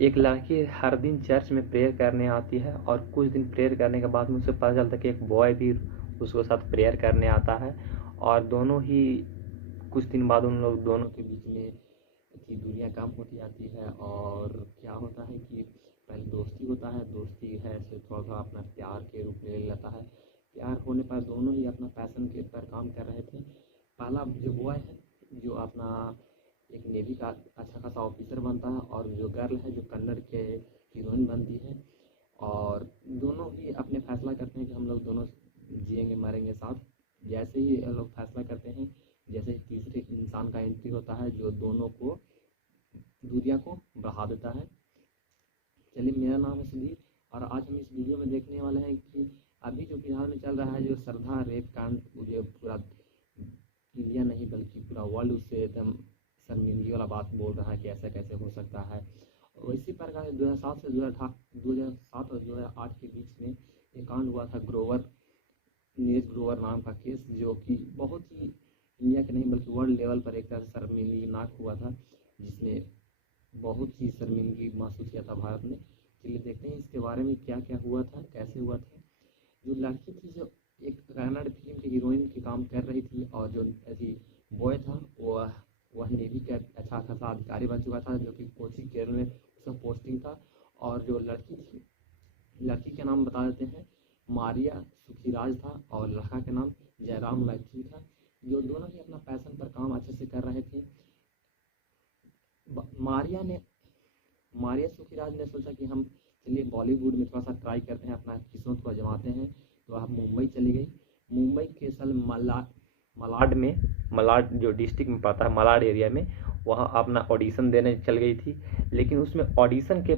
एक लड़की हर दिन चर्च में प्रेयर करने आती है और कुछ दिन प्रेयर करने के बाद में उसे पता चलता है कि एक बॉय भी उसके साथ प्रेयर करने आता है और दोनों ही कुछ दिन बाद उन लोग दोनों के बीच में की दूरियां कम होती जाती है। और क्या होता है कि पहले दोस्ती होता है, दोस्ती है ऐसे थोड़ा थोड़ा अपना प्यार के रूप में ले लेता है। प्यार होने पर दोनों ही अपना पैशन के पर काम कर रहे थे। पहला जो बॉय है जो अपना एक नेवी का अच्छा खासा ऑफिसर बनता है और जो गर्ल है जो कन्नड़ के हीरोइन बनती है। और दोनों ही अपने फैसला करते हैं कि हम लोग दोनों जिएंगे मरेंगे साथ। जैसे ही ये लोग फैसला करते हैं, जैसे ही तीसरे इंसान का एंट्री होता है जो दोनों को दूरियां को बढ़ा देता है। चलिए, मेरा नाम है सुधीर और आज हम इस वीडियो में देखने वाले हैं कि अभी जो बिहार में चल रहा है जो श्रद्धा रेप कांड, जो पूरा इंडिया नहीं बल्कि पूरा वर्ल्ड उससे एकदम शर्मिंदगी वाला बात बोल रहा है कि ऐसा कैसे हो सकता है। और इसी प्रकार 2007 से 2007 और 2008 के बीच में एक कांड हुआ था नीरज ग्रोवर नाम का केस, जो कि बहुत ही इंडिया के नहीं बल्कि वर्ल्ड लेवल पर एक तरह से शर्मिंदगीनाक हुआ था, जिसमें बहुत ही शर्मिंदगी महसूस किया था भारत ने। चलिए देखते हैं इसके बारे में क्या क्या हुआ था, कैसे हुआ था। जो लड़की थी जो एक कन्नड़ फिल्म की हीरोइन की काम कर रही थी और जो ऐसी बॉय था वह नेवी का अच्छा खासा अधिकारी बन चुका था, जो कि कोची केरल में उसका पोस्टिंग था। और जो लड़की थी, लड़की का नाम बता देते हैं, मारिया सुखीराज था और लड़का का नाम जयराम मैथ्यू था। जो दोनों ही अपना पैशन पर काम अच्छे से कर रहे थे। मारिया सुखीराज ने सोचा कि हम चलिए बॉलीवुड में थोड़ा सा ट्राई करते हैं, अपना किस्मत को आजमाते हैं। तो वह मुंबई चली गई। मुंबई के सल मलाड जो डिस्ट्रिक्ट में पड़ता है, मलाड एरिया में, वहाँ अपना ऑडिशन देने चल गई थी। लेकिन उसमें ऑडिशन के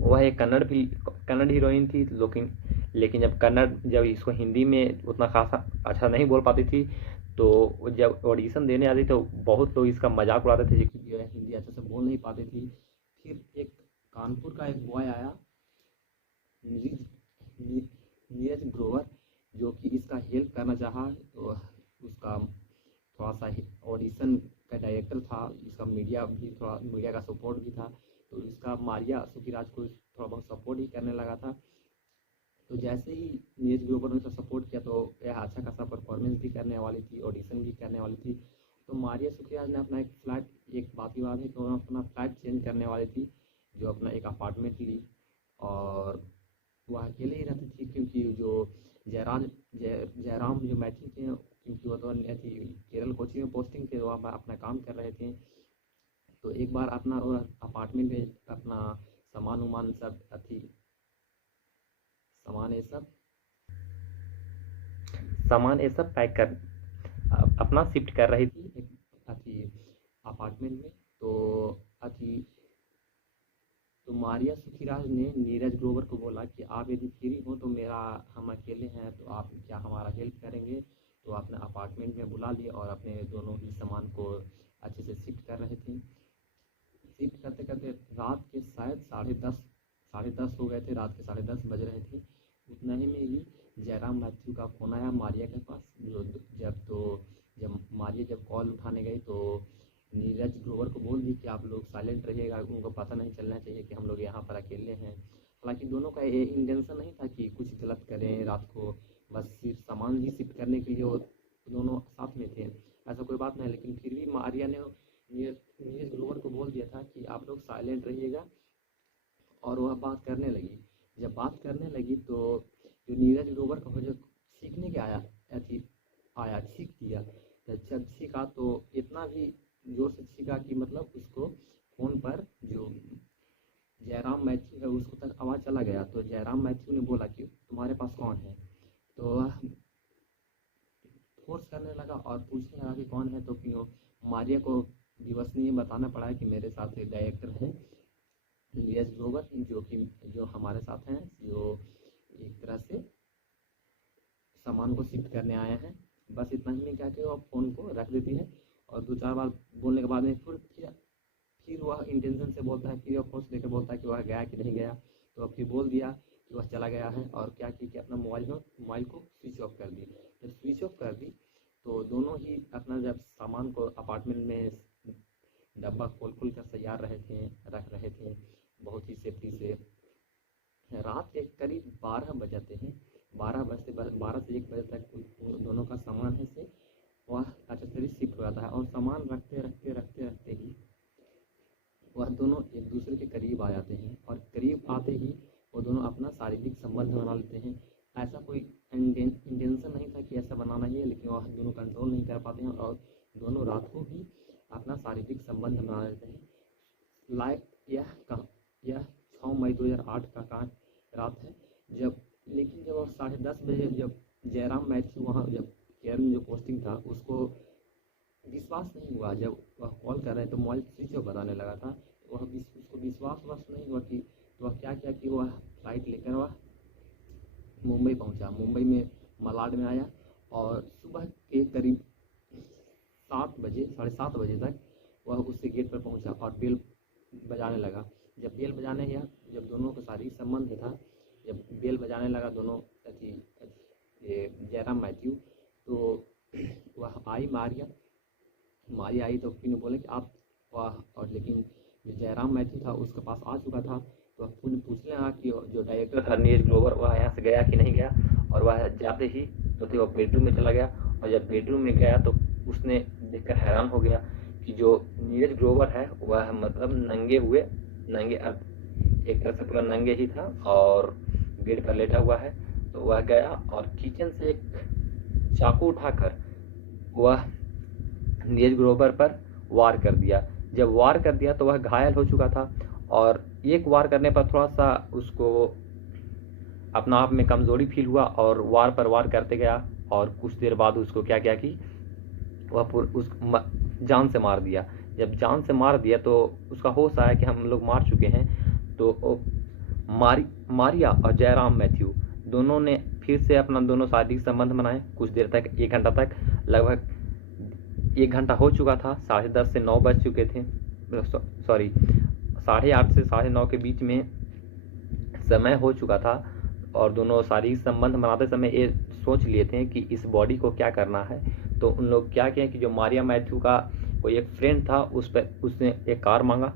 वह एक कन्नड़ हीरोइन थी, लेकिन जब इसको हिंदी में उतना खासा अच्छा नहीं बोल पाती थी, तो जब ऑडिशन देने आती तो बहुत लोग इसका मजाक उड़ाते थे क्योंकि वह हिंदी अच्छे से बोल नहीं पाती थी। फिर एक कानपुर का एक बॉय आया, नीरज ग्रोवर, जो कि इसका हेल्प करना चाहा। तो उसका थोड़ा सा ऑडिशन का डायरेक्टर था, इसका मीडिया का सपोर्ट भी था। तो इसका मारिया सुखीराज को थोड़ा बहुत सपोर्ट ही करने लगा था। तो जैसे ही नीरज ग्रोवर ने उसका सपोर्ट किया तो यह अच्छा खासा परफॉर्मेंस भी करने वाली थी, ऑडिशन भी करने वाली थी। तो मारिया सुखीराज ने अपना एक बात ही बात है कि उन्होंने अपना फ्लैट चेंज करने वाली थी, जो अपना एक अपार्टमेंट ली। और वह अकेले ही रहती थी क्योंकि जो जयराम जो मैथ्यू थे, क्योंकि वो तो थी केरल कोची में पोस्टिंग थे, वह अपना काम कर रहे थे। तो एक बार अपना अपार्टमेंट में अपना सामान उमान सब अथी सामान ये सब सामान ये सब पैक कर अपना शिफ्ट कर रही थी एक अथी अपार्टमेंट में। तो अथी तो मारिया सुखीराज ने नीरज ग्रोवर को बोला कि आप यदि फ्री हो तो हम अकेले हैं तो आप क्या हमारा हेल्प करेंगे। तो अपने अपार्टमेंट में बुला लिए और अपने दोनों ही सामान को अच्छे से शिफ्ट कर रहे थे। शिफ्ट करते करते रात के शायद साढ़े दस हो गए थे, रात के 10:30 बज रहे थे। उतना ही में ही जयराम मैथ्यू का फ़ोन आया मारिया के पास। जब मारिया जब कॉल उठाने गई तो नीरज ग्रोवर को बोल दी कि आप लोग साइलेंट रहिएगा, उनको पता नहीं चलना चाहिए कि हम लोग यहाँ पर अकेले हैं। हालांकि दोनों का ये इंटेंशन नहीं था कि कुछ गलत करें रात को, बस सिर्फ सामान ही शिफ्ट करने के लिए वो दोनों साथ में थे, ऐसा कोई बात नहीं। लेकिन फिर भी मारिया ने नीरज ग्रोवर को बोल दिया था कि आप लोग साइलेंट रहिएगा। और वह बात करने लगी। जब बात करने लगी तो जो नीरज ग्रोवर का जो सीखने के आया सीख दिया। तो जब सीखा तो इतना भी जोर से सीखा कि मतलब उसको फ़ोन पर जो जयराम मैथ्यू है उसको तक आवाज़ चला गया। तो जयराम मैथ्यू ने बोला कि तुम्हारे पास कौन है। तो वह फोर्स करने लगा और पूछने लगा कि कौन है। तो क्यों मारिया को विवशनीय बताना पड़ा कि मेरे साथ एक डायरेक्टर है नीरज ग्रोवर, जो हमारे साथ हैं, जो एक तरह से सामान को शिफ्ट करने आए हैं। बस इतना ही में क्या कि वो फ़ोन को रख देती है और 2-4 बार बोलने के बाद में फिर वह इंटेंशन से बोलता है, फिर वह फोर्स लेकर बोलता है कि वह गया कि नहीं गया। तो फिर बोल दिया कि वह चला गया है और क्या कि अपना मोबाइल को स्विच ऑफ कर दी। जब स्विच ऑफ कर दी तो दोनों ही अपना जब सामान को अपार्टमेंट में डब्बा खोल खोल कर रख रहे थे। वह दोनों एक दूसरे के करीब आ जाते हैं और करीब आते ही वो दोनों अपना शारीरिक संबंध बना लेते हैं। ऐसा कोई इंटेंशन नहीं था कि ऐसा बनाना ही है, लेकिन वह दोनों कंट्रोल नहीं कर पाते हैं और दोनों रात को ही अपना शारीरिक संबंध बना लेते हैं। यह 6 मई 2008 का रात है। लेकिन जब 10:30 बजे जब जयराम मैथ्यू वहाँ जब केयर में जो पोस्टिंग था उसको विश्वास नहीं हुआ। जब वह कॉल कर रहे तो मोबाइल स्विच ऑफ बताने लगा था। उसको विश्वास नहीं हुआ कि तो वह क्या किया कि वह फ्लाइट लेकर वह मुंबई पहुंचा। मुंबई में मलाड में आया और सुबह के करीब 7:30 बजे तक वह उससे गेट पर पहुंचा और बेल बजाने लगा। जब बेल बजाने गया, जब दोनों का शारीरिक संबंध था, जब बेल बजाने लगा दोनों जयराम मैथ्यू, तो वह आई मारिया आई तो फिर बोले कि आप वह, और लेकिन जो जयराम मैथ्यू था उसके पास आ चुका था। तो वह पूछने लगा कि जो डायरेक्टर था नीरज ग्रोवर वह यहाँ से गया कि नहीं गया, और वह जाते ही तो वह बेडरूम में चला गया। और जब बेडरूम में गया तो उसने देखकर हैरान हो गया कि जो नीरज ग्रोवर है वह मतलब नंगे एक तरह से पूरा नंगे ही था और बेड पर लेटा हुआ है। तो वह गया और किचन से एक चाकू उठाकर वह नीरज ग्रोवर पर वार कर दिया। जब वार कर दिया तो वह घायल हो चुका था और एक वार करने पर थोड़ा सा उसको अपना आप में कमजोरी फील हुआ और वार पर वार करते गया। और कुछ देर बाद उसको क्या किया कि वह उस जान से मार दिया। जब जान से मार दिया तो उसका होश आया कि हम लोग मार चुके हैं। तो मारिया और जयराम मैथ्यू दोनों ने फिर से अपना दोनों शारीरिक संबंध बनाए। कुछ देर तक 1 घंटा तक, लगभग 1 घंटा हो चुका था। 10:30 से 9 बज चुके थे, सॉरी 8:30 से 9:30 के बीच में समय हो चुका था। और दोनों शारीरिक संबंध बनाते समय ये सोच लिए थे कि इस बॉडी को क्या करना है। तो उन लोग क्या किया कि जो मारिया मैथ्यू का कोई एक फ्रेंड था उसने एक कार मांगा,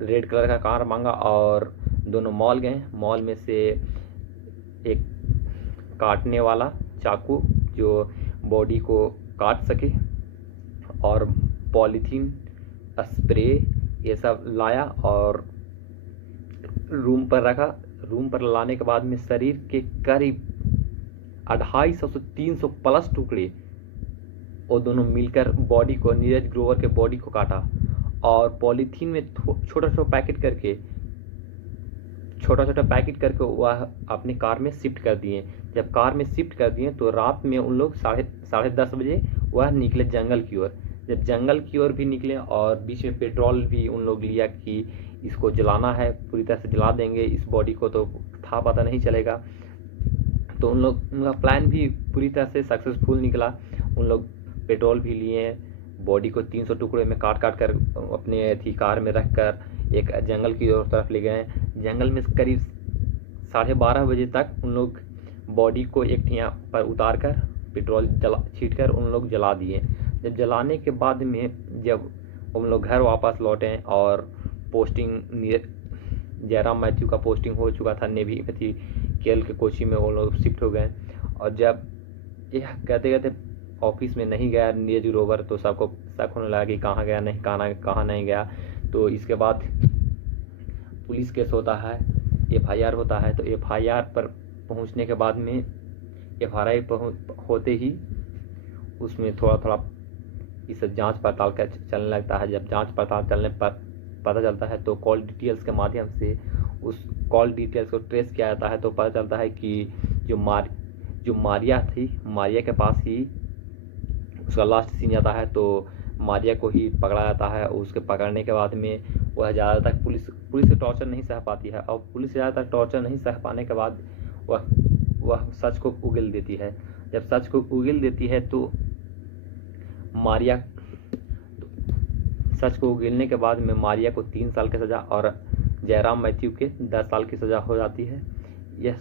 रेड कलर का कार मांगा और दोनों मॉल गए। मॉल में से एक काटने वाला चाकू जो बॉडी को काट सके और पॉलीथीन स्प्रे ये सब लाया और रूम पर रखा। रूम पर लाने के बाद में शरीर के करीब 250 से 300 प्लस टुकड़े वो दोनों मिलकर बॉडी को, नीरज ग्रोवर के बॉडी को काटा और पॉलीथीन में छोटा छोटा पैकेट करके वह अपनी कार में शिफ्ट कर दिए। जब कार में शिफ्ट कर दिए तो रात में उन लोग 10:30 बजे वह निकले जंगल की ओर। जब जंगल की ओर भी निकले और बीच में पेट्रोल भी उन लोग लिया कि इसको जलाना है, पूरी तरह से जला देंगे इस बॉडी को तो था पता नहीं चलेगा। तो उनका प्लान भी पूरी तरह से सक्सेसफुल निकला। उन लोग पेट्रोल भी लिए, बॉडी को 300 टुकड़े में काट कर अपने कार में रखकर एक जंगल की ओर तरफ ले गए। जंगल में करीब 12:30 बजे तक उन लोग बॉडी को एक ठिया पर उतार कर पेट्रोल छीट कर उन लोग जला दिए। जब जलाने के बाद में जब उन लोग घर वापस लौटे और पोस्टिंग जयराम मैथ्यू का पोस्टिंग हो चुका था नेवी में थी, केएल के कोची में वो लोग शिफ्ट हो गए। और जब यह कहते ऑफिस में नहीं गया नीरज ग्रोवर तो सबको शक होने लगा कि कहाँ गया, कहाँ नहीं गया। तो इसके बाद पुलिस केस होता है, FIR होता है। तो FIR पर पहुंचने के बाद में FIR होते ही उसमें थोड़ा इस जांच पड़ताल का चलने लगता है। जब जांच पड़ताल चलने पर पता चलता है तो कॉल डिटेल्स के माध्यम से उस कॉल डिटेल्स को ट्रेस किया जाता है। तो पता चलता है कि जो मारिया थी, मारिया के पास ही उसका लास्ट सीन जाता है। तो मारिया को ही पकड़ा जाता है। उसके पकड़ने के बाद में वह ज़्यादा तक पुलिस से टॉर्चर नहीं सह पाती है और पुलिस ज़्यादा तक टॉर्चर नहीं सह पाने के बाद वह सच को उगल देती है। जब सच को उगल देती है तो सच को उगलने के बाद में मारिया को 3 साल की सज़ा और जयराम मैथ्यू के 10 साल की सज़ा हो जाती है। यह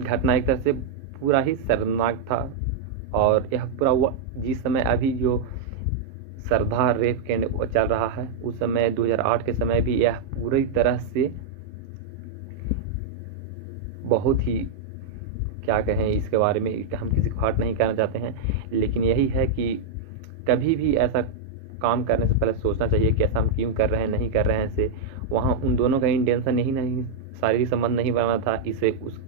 घटना एक तरह से पूरा ही शर्मनाक था। और यह पूरा जिस समय अभी जो सरदार रेप कैंड चल रहा है उस समय 2008 के समय भी यह पूरी तरह से बहुत ही क्या कहें इसके बारे में, हम किसी को हर्ट नहीं करना चाहते हैं, लेकिन यही है कि कभी भी ऐसा काम करने से पहले सोचना चाहिए कि ऐसा हम क्यों कर रहे हैं, नहीं कर रहे हैं ऐसे। वहाँ उन दोनों का इंटेंशन यही नहीं शारीरिक संबंध नहीं बनाना था, इसे उस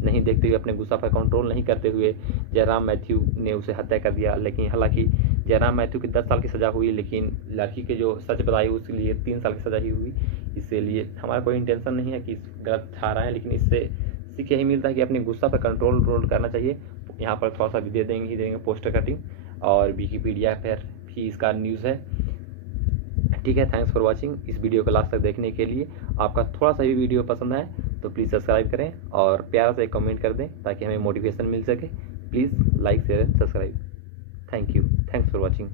नहीं देखते हुए, अपने गुस्सा पर कंट्रोल नहीं करते हुए जयराम मैथ्यू ने उसे हत्या कर दिया। लेकिन हालांकि जयराम मैथ्यू की 10 साल की सज़ा हुई, लेकिन लड़की के जो सच बताई उसके लिए 3 साल की सज़ा ही हुई। इसीलिए हमारा कोई इंटेंशन नहीं है कि गलत ठा रहा है, लेकिन इससे सीख यही मिलता है कि अपने गुस्सा पर कंट्रोल करना चाहिए। यहाँ पर थोड़ा सा भी दे देंगे पोस्टर कटिंग, और विकीपीडिया पर भी इसका न्यूज़ है। ठीक है, थैंक्स फॉर वॉचिंग। इस वीडियो को लास्ट तक देखने के लिए। आपका थोड़ा सा भी वीडियो पसंद आए तो प्लीज़ सब्सक्राइब करें और प्यारा सा एक कमेंट कर दें ताकि हमें मोटिवेशन मिल सके। Please like share subscribe. Thank you, thanks for watching.